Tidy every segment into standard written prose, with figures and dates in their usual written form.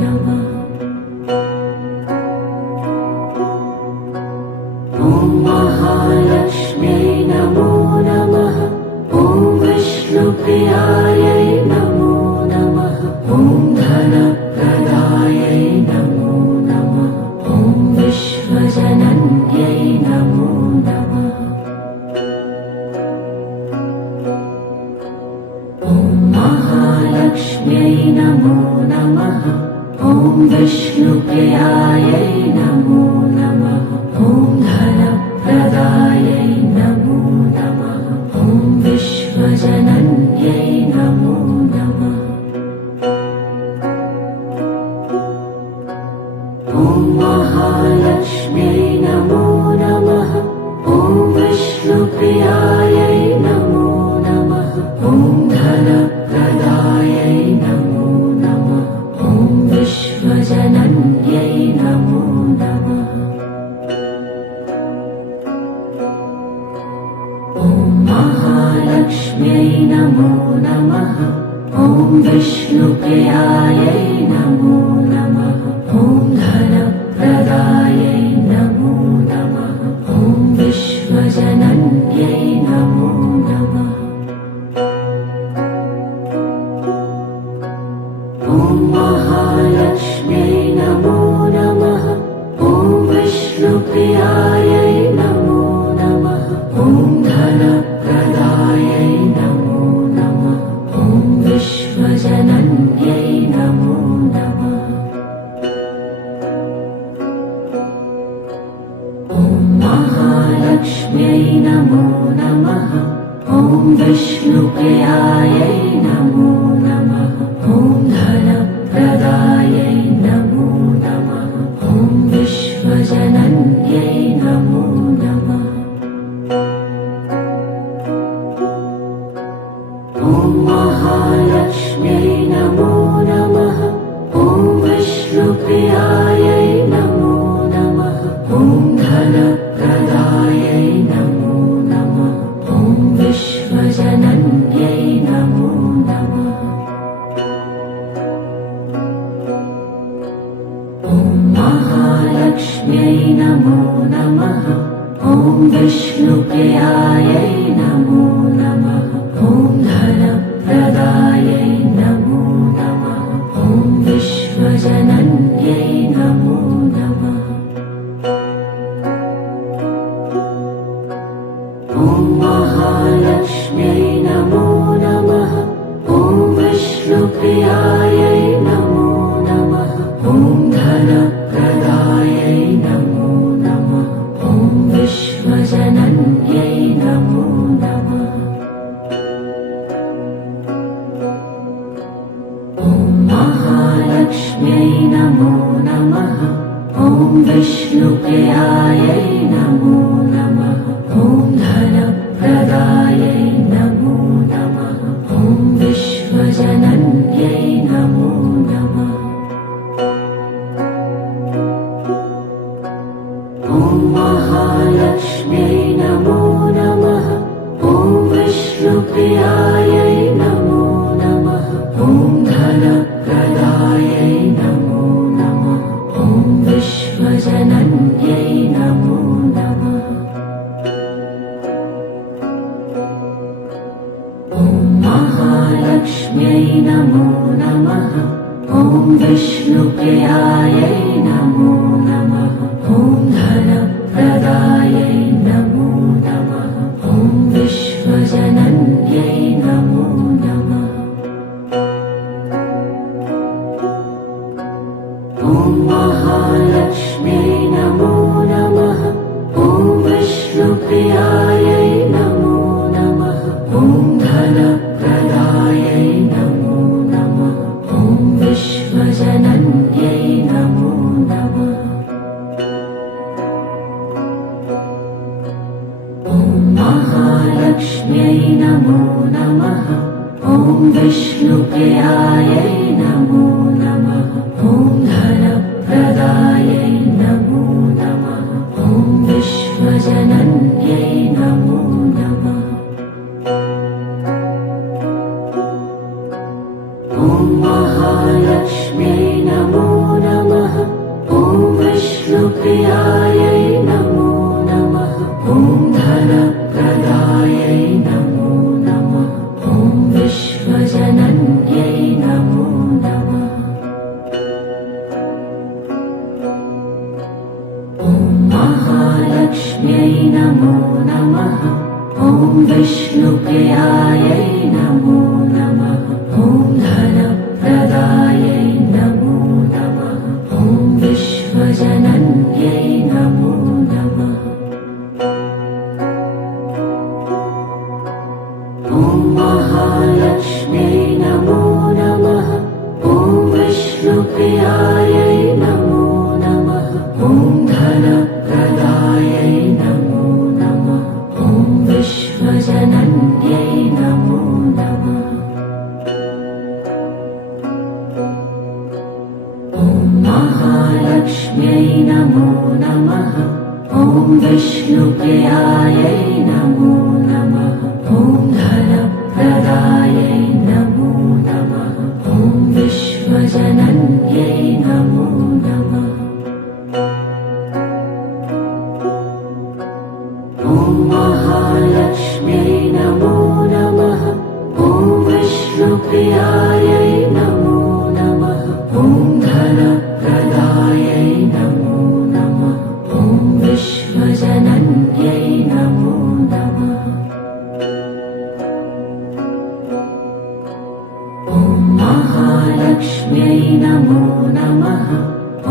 नमः। ॐ महालक्ष्म्यै नमो नमः। ॐ विष्णुप्रियायै नमो नमः। ॐ धनप्रदायै नमो नमः। ॐ विश्वजनन्यै नमो नमः। ॐ महालक्ष्म्यै नमो नमः। ॐ विष्णुप्रियायै नमो नमः। ॐ धनप्रदायै नमो नमः। ॐ विश्वजनन्यै नमो नमः। ॐ महालक्ष्म्यै नमो नमः। ॐ विष्णुप्रियायै नमो नमः। ॐ धनप्रदायै नमो नमः। ॐ विश्वजनन्यै नमो नमः। ॐ महालक्ष्म्यै नमो नमः। ॐ विष्णुप्रियायै नमो नमः। ॐ धनप्रदायै नमो नमः। ॐ विश्वजनन्यै नमो नमः। ॐ महालक्ष्म्यै नमो नमः। ॐ विष्णुप्रियायै नमो नमः। ॐ धनप्रदायै नमो नमः। ॐ विश्वजनन्यै नमो नमः। ॐ महालक्ष्म्यै नमो नमः। ॐ विष्णुप्रियायै नमो नमः। ॐ धनप्रदायै नमो नमः। ॐ विश्वजनन्यै नमो नमः। ॐ महालक्ष्म्यै नमो नमः। ॐ विष्णुप्रियायै नमो नमः। ॐ धनप्रदायै नमो नमः। ॐ विश्वजनन्यै नमो नमः। ॐ महालक्ष्म्यै नमो नमः। ॐ विष्णुप्रियायै नमो नमः। ॐ धनप्रदायै नमो नमः। ॐ विश्वजनन्यै नमो नमः। ॐ महालक्ष्म्यै नमो नमः। ॐ विष्णुप्रियायै नमो नमः। ॐ धनप्रदायै नमो नमः। ॐ विश्वजनन्यै नमो नमः। ॐ महालक्ष्म्यै नमो नमः। ॐ विष्णुप्रियायै नमो नमः। ॐ धनप्रदायै नमो नमः। ॐ विश्वजनन्यै नमो नमः। ॐ महालक्ष्म्यै नमो नमः। ॐ विष्णुप्रियायै नमो नमः। ॐ धनप्रदायै नमो नमः। ॐ विश्वजनन्यै नमो नमः। ॐ महालक्ष्म्यै नमो नमः। ॐ विष्णुप्रियायै नमो नमः। ॐ धनप्रदायै नमो नमः। ॐ विश्वजनन्यै नमो नमः। ॐ महालक्ष्म्यै नमो नमः। ॐ विष्णुप्रियायै नमो नमः। ॐ धनप्रदायै नमो नमः। ॐ विश्वजनन्यै नमो नमः। ॐ महालक्ष्म्यै नमो नमः। ॐ विष्णुप्रियायै नमो नमः। ॐ धनप्रदायै नमो नमः। ॐ विश्वजनन्यै नमो नमः। ॐ महालक्ष्म्यै नमो नमः ॐ विष्णुप्रियायै नमो नमः ॐ धनप्रदायै नमो नमः ॐ विश्वजनन्यै नमो नमः ॐ महालक्ष्म्यै नमो नमः ॐ विष्णुप्रियायै नमो नमः ॐ धनप्रदायै नमो नमः ॐ विश्वजनन्यै नमो नमः ॐ महालक्ष्म्यै नमो नमः ॐ विष्णुप्रियायै नमो नमः ॐ धनप्रदायै नमो नमः ॐ विश्वजनन्यै नमो नमः ॐ महालक्ष्म्यै नमो नमः ॐ विष्णुप्रियायै नमो नमः ॐ धनप्रदायै नमो नमः ॐ विश्वजनन्यै नमो नमः ॐ महालक्ष्म्यै नमो नमः ॐ विष्णुप्रियायै नमो नमः ॐ धनप्रदायै नमो नमः ॐ विश्वजनन्यै नमो नमः ॐ महालक्ष्म्यै नमो नमः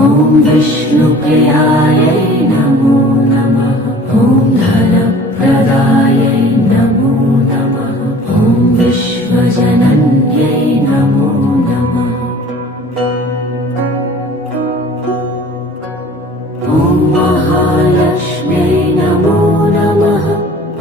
ॐ विष्णुप्रियायै नमो नमः ॐ धनप्रदायै नमो नमः ॐ विश्वजनन्यै नमो नमः ॐ महालक्ष्म्यै नमो नमः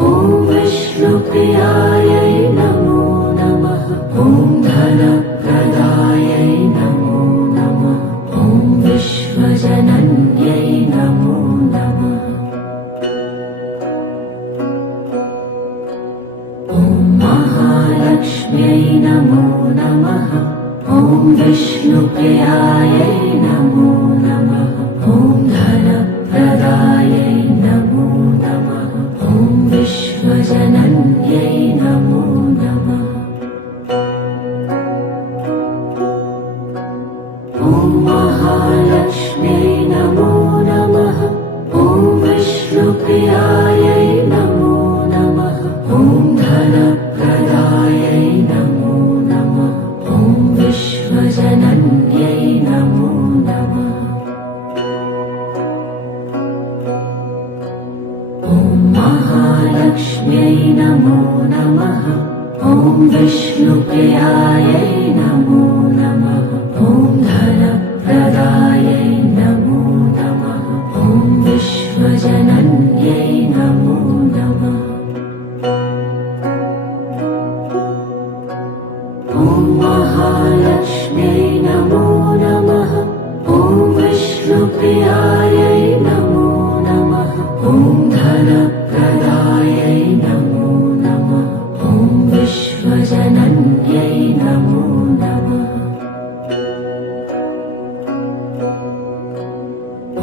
ॐ विष्णुप्रियायै नमो नमः ॐ धनप्रदायै नमो नमः ॐ विश्वजनन्यै नमो नमः ॐ महालक्ष्म्यै नमो नमः ॐ विष्णुप्रियायै नमो नमः ॐ धनप्रदायै नमो नमः ॐ विश्वजनन्यै नमो नमः ॐ महालक्ष्म्यै नमो नमः ॐ विष्णुप्रियायै नमो नमः ॐ धनप्रदायै नमो नमः ॐ विश्वजनन्यै नमो नमः ॐ महालक्ष्म्यै नमो नमः ॐ विष्णुप्रियायै नमो नमः ॐ धनप्रदायै नमो नमः ॐ विश्वजनन्यै नमो नमः ॐ महालक्ष्म्यै नमो नमः ॐ विष्णुप्रियायै नमो नमः ॐ धनप्रदायै नमो नमः ॐ विश्वजनन्यै नमो नमः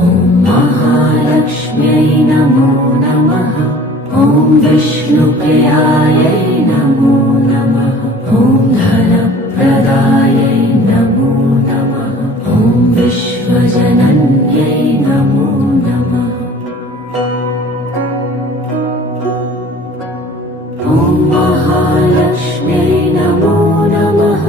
ॐ महालक्ष्म्यै नमो नमः ॐ विष्णुप्रियायै नमो नमः ॐ धनप्रदायै नमो नमः ॐ विश्वजनन्यै नमो नमः ॐ महालक्ष्म्यै नमो नमः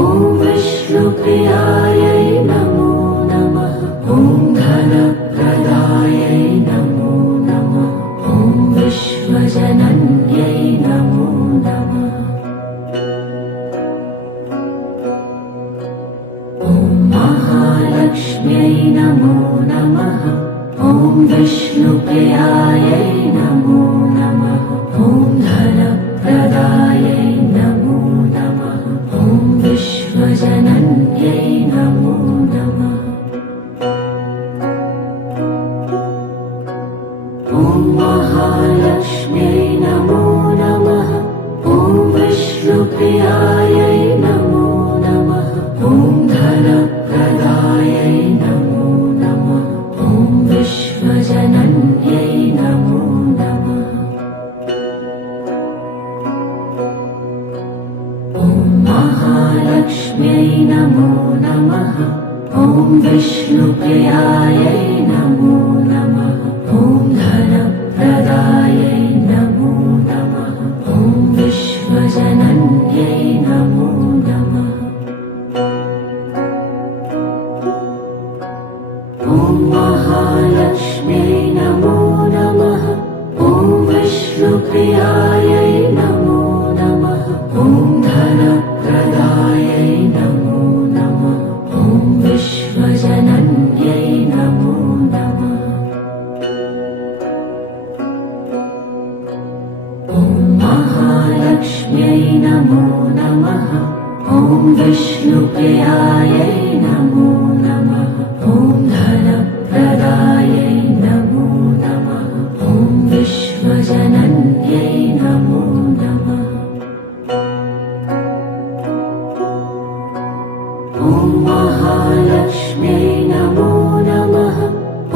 ॐ विष्णुप्रियायै नमो नमः ॐ धनप्रदायै नमो नमः ॐ विश्वजनन्यै नमो नमः ॐ महालक्ष्म्यै नमो नमः ॐ विष्णुप्रियायै नमो नमः ॐ धनप्रदायै नमो नमः ॐ विश्वजनन्यै नमो नमः ॐ महालक्ष्म्यै नमो नमः ॐ विष्णुप्रियायै नमो नमः ॐ धनप्रदायै विष्णुप्रियायै नमो नमः। ॐ धनप्रदायै नमो नमः। ॐ विश्वजनन्यै नमो नमः। ॐ महालक्ष्म्यै नमो नमः। ॐ विष्णुप्रियायै नमो नमः। ॐ धनप्रदायै नमो नमः। ॐ विश्वजनन्यै नमो नमः। ॐ महालक्ष्म्यै नमो नमः। ॐ विष्णुप्रियायै नमो नमः। ॐ धनप्रदायै नमो नमः। ॐ विश्वजनन्यै नमो नमः। ॐ महालक्ष्म्यै नमो नमः।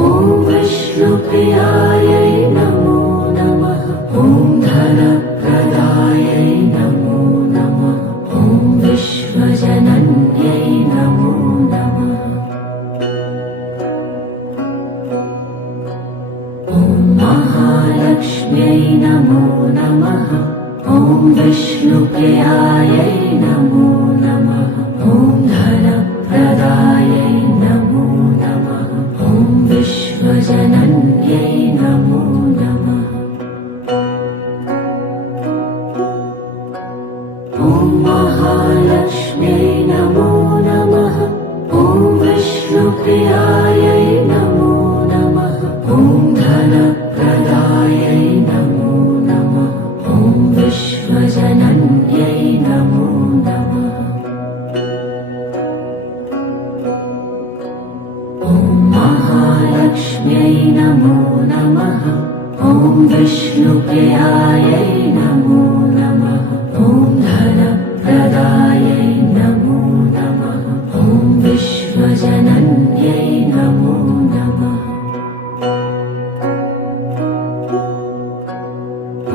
ॐ विष्णुप्रियायै नमो नमः। ॐ धनप्रदायै नमो नमः। ॐ विश्वजनन्यै नमो नमः। ॐ महालक्ष्म्यै नमो नमः। ॐ विष्णुप्रियायै नमो नमः। ॐ धनप्रदायै नमो नमः। ॐ विश्वजनन्यै नमो नमः। ॐ महालक्ष्म्यै नमो नमः। ॐ विष्णुप्रियायै नमो नमः। ॐ धनप्रदायै नमो नमः। ॐ विश्वजनन्यै नमो नमः। ॐ महालक्ष्म्यै नमो नमः। ॐ विष्णुप्रियायै नमो नमः। ॐ धनप्रदायै नमो नमः। ॐ विश्वजनन्यै नमो नमः।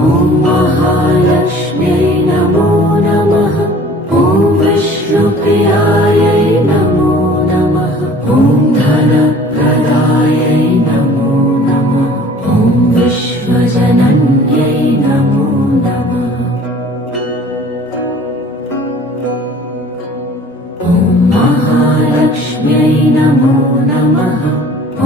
ॐ महालक्ष्म्यै नमो नमः। ॐ विष्णुप्रियायै नमो नमः। ॐ धनप्रदायै नमो नमः। ॐ विश्वजनन्यै नमो नमः। ॐ महालक्ष्म्यै नमो नमः।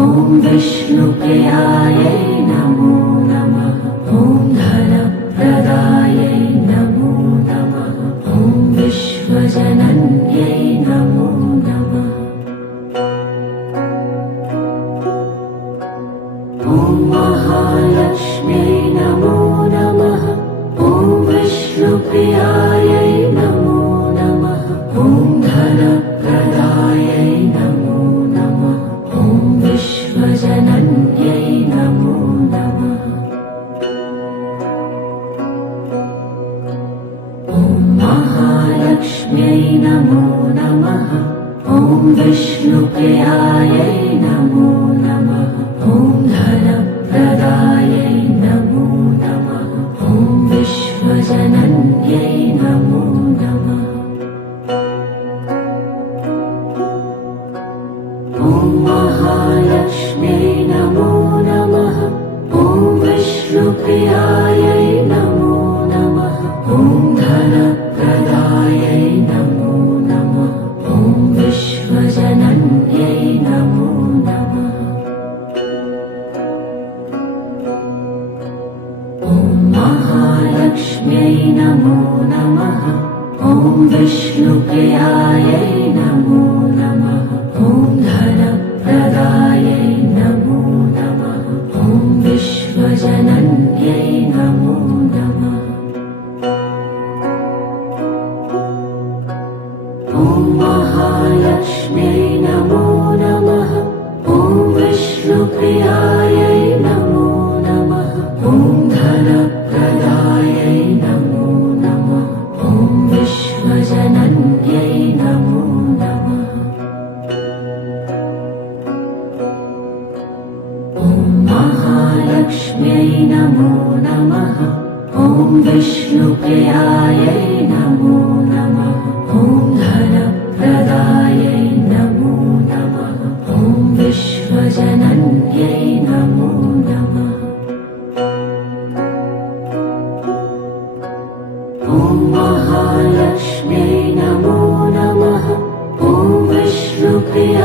ॐ विष्णुप्रियायै नमो नमः। ॐ धनप्रदायै नमो नमः। ॐ विश्वजनन्यै नमो नमः। ॐ महालक्ष्म्यै नमो नमः। ॐ विष्णुप्रियायै नमो नमः। ॐ धनप्रदायै नमो नमः। ॐ विश्वजनन्यै नमो नमः। ॐ महालक्ष्म्यै नमो नमः। ॐ विष्णुप्रियायै नमो नमः। ॐ धनप्रदायै नमो नमः। ॐ विश्वजनन्यै नमो नमः। ॐ महालक्ष्म्यै नमो नमः। ॐ विष्णुप्रियायै नमो नमः। ॐ धनप्रदायै नमो नमः। ॐ विश्वजनन्यै नमो नमः। ॐ महालक्ष्म्यै नमो नमः। ॐ विष्णुप्रियायै नमो नमः। ॐ धनप्रदायै नमो नमः। ॐ विश्वजनन्यै नमो नमः। ॐ महालक्ष्म्यै नमो नमः। ॐ विष्णुप्रियायै नमो नमः। ॐ धनप्रदायै नमो नमः। ॐ विश्वजनन्यै नमो नमः। ॐ महालक्ष्म्यै नमो नमः। ॐ विष्णुप्रियायै नमो नमः। ॐ धनप्रदायै नमो नमः।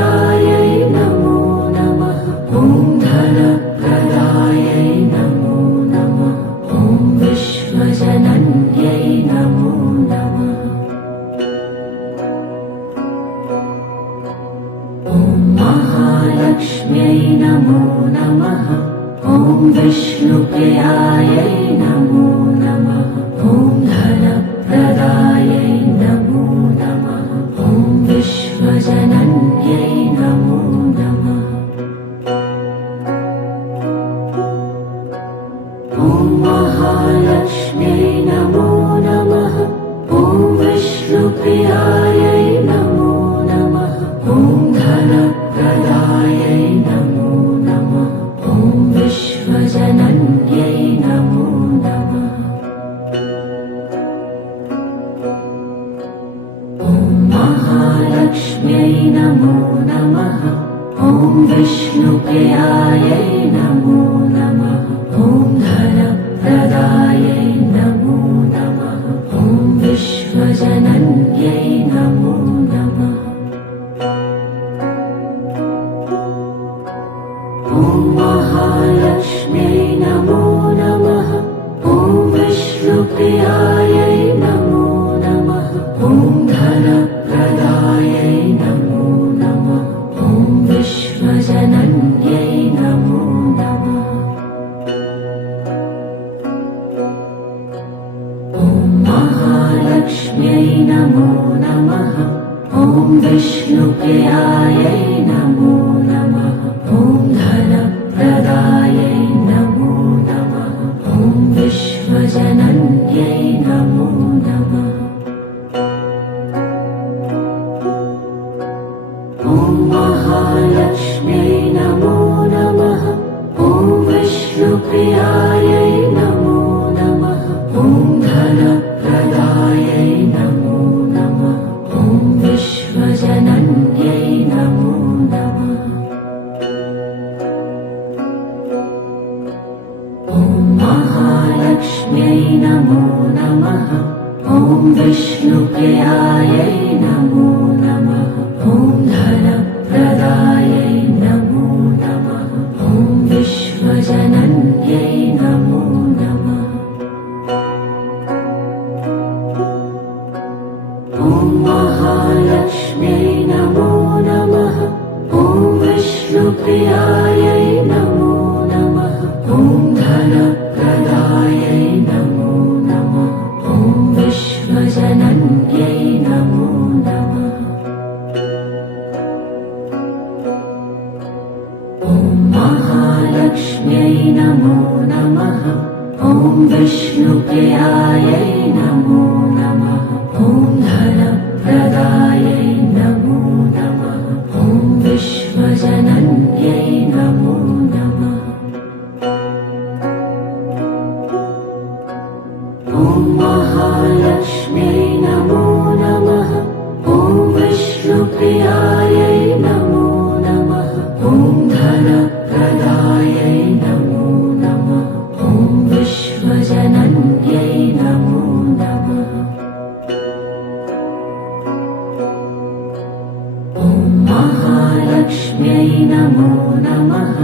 विष्णुप्रियायै नमो नमः। ॐ धनप्रदायै नमो नमः। ॐ विश्वजनन्यै नमो नमः। ॐ महालक्ष्म्यै नमो नमः। ॐ विष्णुप्रियायै नमो नमः। ॐ धनप्रदायै नमो नमः। ॐ विश्वजनन्यै नमो नमः। ॐ महालक्ष्म्यै नमो नमः। ॐ विष्णुप्रियायै नमो नमः। ॐ धनप्रदायै नमो नमः। ॐ विश्वजनन्यै नमो नमः। ॐ महालक्ष्म्यै नमो नमः। ॐ विष्णुप्रियायै नमो नमः। ॐ धनप्रदायै नमो नमः। ॐ विश्वजनन्यै नमो नमः। ॐ महालक्ष्म्यै नमो नमः। ॐ विष्णुप्रियायै नमो नमः। ॐ धनप्रदायै नमो नमः। ॐ विश्वजनन्यै नमो नमः। ॐ महालक्ष्म्यै नमो नमः। ॐ विष्णुप्रियायै नमो नमः। ॐ धनप्रदायै नमो नमः। ॐ विश्वजनन्यै नमो नमः। ॐ महालक्ष्म्यै नमो नमः। ॐ विष्णुप्रियायै नमो नमः। ॐ धनप्रदायै नमो नमः। ॐ विश्वजनन्यै नमो नमः। ॐ महालक्ष्म्यै नमो नमः। ॐ विष्णुप्रियायै नमो नमः। ॐ धनप्रदायै नमो नमः। ॐ विश्वजनन्यै नमो नमः। ॐ महालक्ष्म्यै नमो नमः। ॐ विष्णुप्रियायै नमो नमः। ॐ धनप्रदायै नमो नमः। ॐ विश्वजनन्यै नमो नमः। ॐ महालक्ष्म्यै नमो नमः। ॐ विष्णुप्रियायै नमो नमः। ॐ धनप्रदायै नमो नमः। ॐ विश्वजनन्यै नमो नमः। ॐ महालक्ष्म्यै नमो नमः। ॐ विष्णुप्रियायै नमो नमः। ॐ धनप्रदायै नमो नमः। ॐ विश्वजनन्यै नमो नमः। ॐ महालक्ष्म्यै नमो नमः।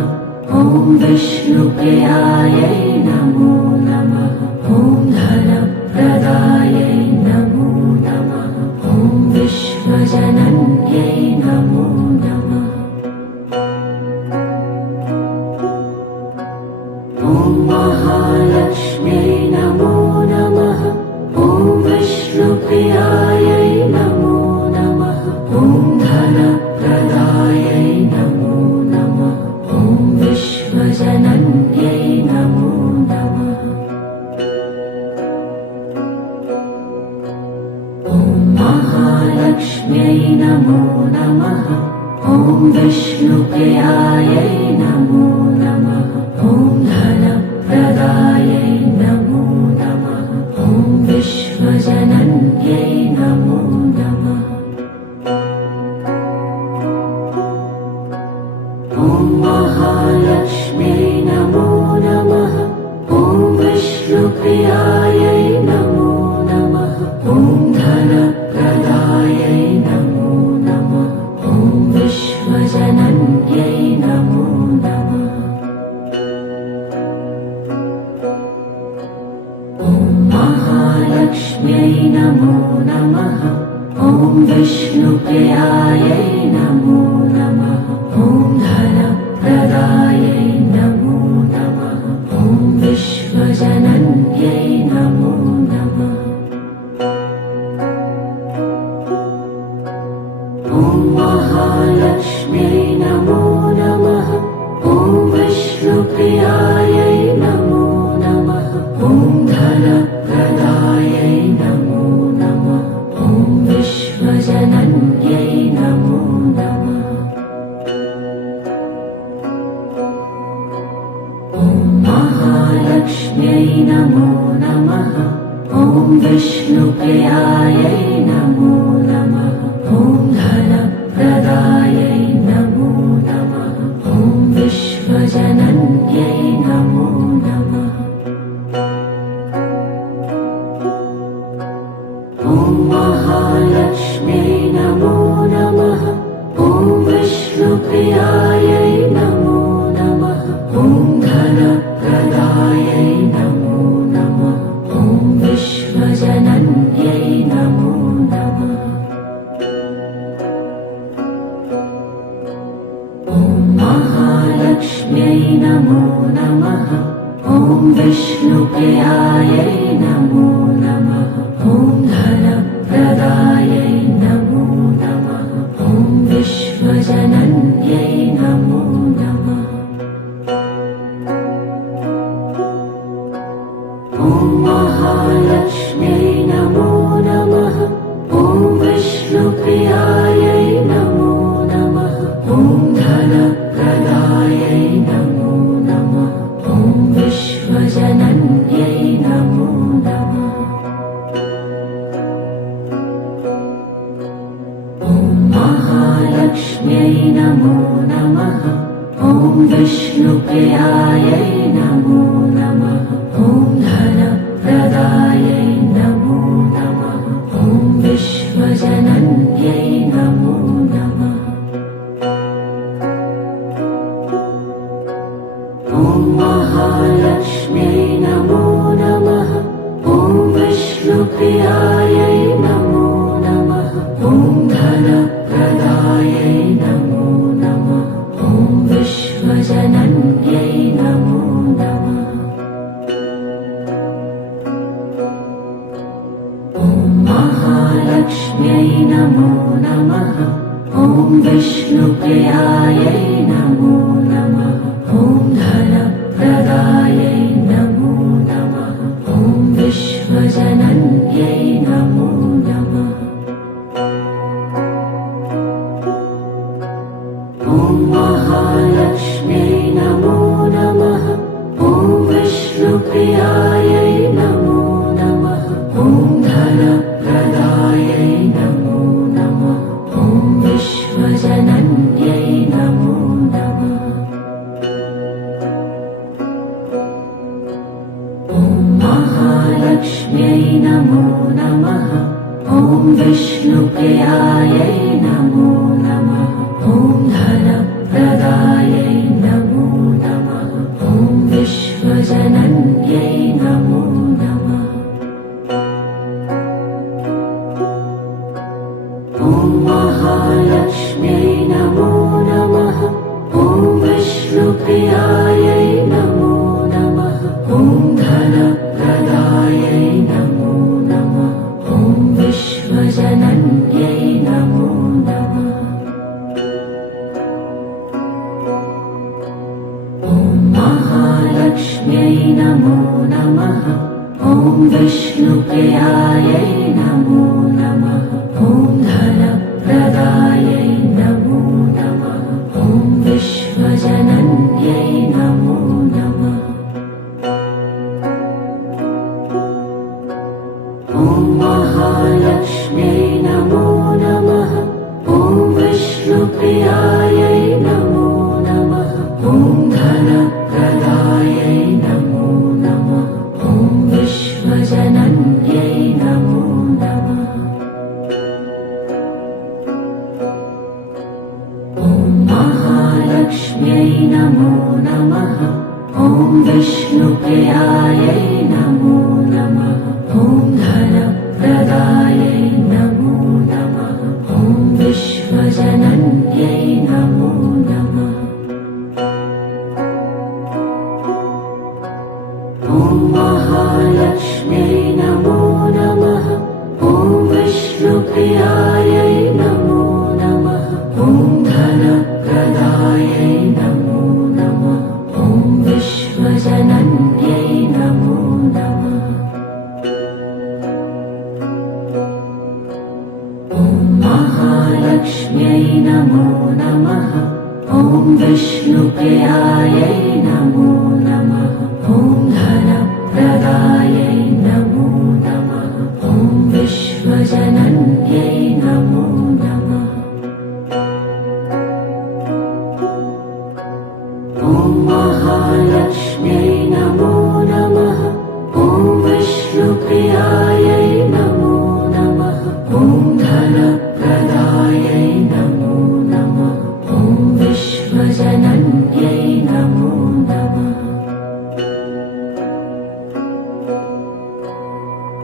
ॐ विष्णुप्रियायै नमो नमः। ॐ धनप्रदायै नमो नमः। ॐ विश्वजनन्यै नमो नमः। ॐ महालक्ष्म्यै नमो नमः। ॐ विष्णुप्रियायै नमो नमः। ॐ धनप्रदायै नमो नमः। ॐ विश्वजनन्यै नमो नमः। ॐ महालक्ष्म्यै नमो नमः। ॐ विष्णुप्रियायै नमो नमः। ॐ धनप्रदायै नमो नमः। ॐ विश्वजनन्यै नमो नमः। ॐ महालक्ष्म्यै नमो नमः। ॐ विष्णुप्रियायै नमो नमः। ॐ धनप्रदायै नमो नमः। ॐ विश्व नमो नमः ॐ विष्णुप्रियायै नमो नमः ॐ धनप्रदायै नमो नमः ॐ विश्वजनन्यै नमो नमः ॐ महालक्ष्म्यै नमो नमः ॐ विष्णुप्रियायै नमो नमः ॐ धनप्रदायै नमो नमः ॐ विश्वजनन्यै नमो नमः ॐ महालक्ष्म्यै नमो नमः ॐ विष्णुप्रियायै नमो नमः ॐ धनप्रदायै नमो नमः ॐ विश्वजनन्यै नमो नमः ॐ महालक्ष्म्यै नमो नमः ॐ विष्णुप्रियायै नमो नमः ॐ धनप्रदायै नमो नमः ॐ विश्वजनन्यै नमो नमः ॐ महालक्ष्म्यै नमो नमः ॐ विष्णुप्रियायै नमो नमः ॐ धनप्रदायै नमो नमः ॐ विश्वजनन्यै नमो नमः ॐ महालक्ष्म्यै नमो नमः ॐ विष्णुप्रियायै नमो नमः ॐ धनप्रदायै नमो नमः ॐ विश्वजनन्यै नमो नमः ॐ महालक्ष्म्यै नमो नमः ॐ विष्णुप्रियायै नमो नमः ॐ धनप्रदायै नमो नमः ॐ विश्वजनन्यै नमो नमः ॐ महालक्ष्म्यै नमो नमः ॐ विष्णुप्रियायै नमो नमः ॐ धनप्रदायै नमो नमः ॐ विश्वजनन्यै नमो नमः ॐ महालक्ष्म्यै नमो नमः ॐ विष्णुप्रियायै नमो नमः ॐ धनप्रदायै नमो नमः ॐ विश्वजनन्यै नमो नमः ॐ महालक्ष्म्यै नमो नमः ॐ विष्णुप्रियायै नमो नमः ॐ धनप्रदायै नमो नमः ॐ विश्वजनन्यै नमो नमः ॐ महालक्ष्म्यै नमो नमः ॐ विष्णुप्रियायै नमो नमः ॐ धनप्रदायै नमो नमः ॐ विश्वजनन्यै नमो नमः ॐ महालक्ष्म्यै नमो नमः ॐ विष्णुप्रियायै नमो नमः ॐ धनप्रदायै नमो नमः ॐ विश्वजनन्यै नमो नमः ॐ महालक्ष्म्यै नमो नमः ॐ विष्णुप्रियायै नमो नमः ॐ धनप्रदायै नमो नमः ॐ विश्वजनन्यै नमो नमः ॐ महालक्ष्म्यै नमो नमः ॐ विष्णुप्रियायै नमो नमः ॐ धनप्रदायै नमो नमः ॐ विश्वजनन्यै नमो नमः ॐ महालक्ष्म्यै नमो नमः ॐ विष्णुप्रियायै नमो नमः ॐ धनप्रदायै विष्णुप्रियायै नमो नमः। ॐ धनप्रदायै नमो नमः। ॐ विश्वजनन्यै नमो नमः। ॐ महालक्ष्म्यै नमो नमः। ॐ विष्णुप्रियायै नमो नमः। ॐ धनप्रदायै नमो नमः। ॐ विश्वजनन्यै नमो नमः।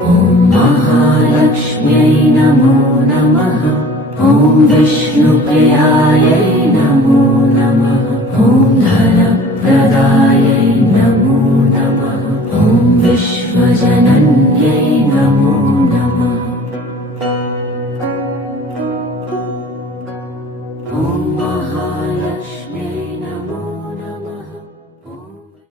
ॐ महालक्ष्म्यै नमो नमः। ॐ विष्णुप्रियायै नमो नमः। ॐ धनप्रदायै नमो नमः। ॐ विश्वजनन्यै नमो नमः। ॐ महालक्ष्म्यै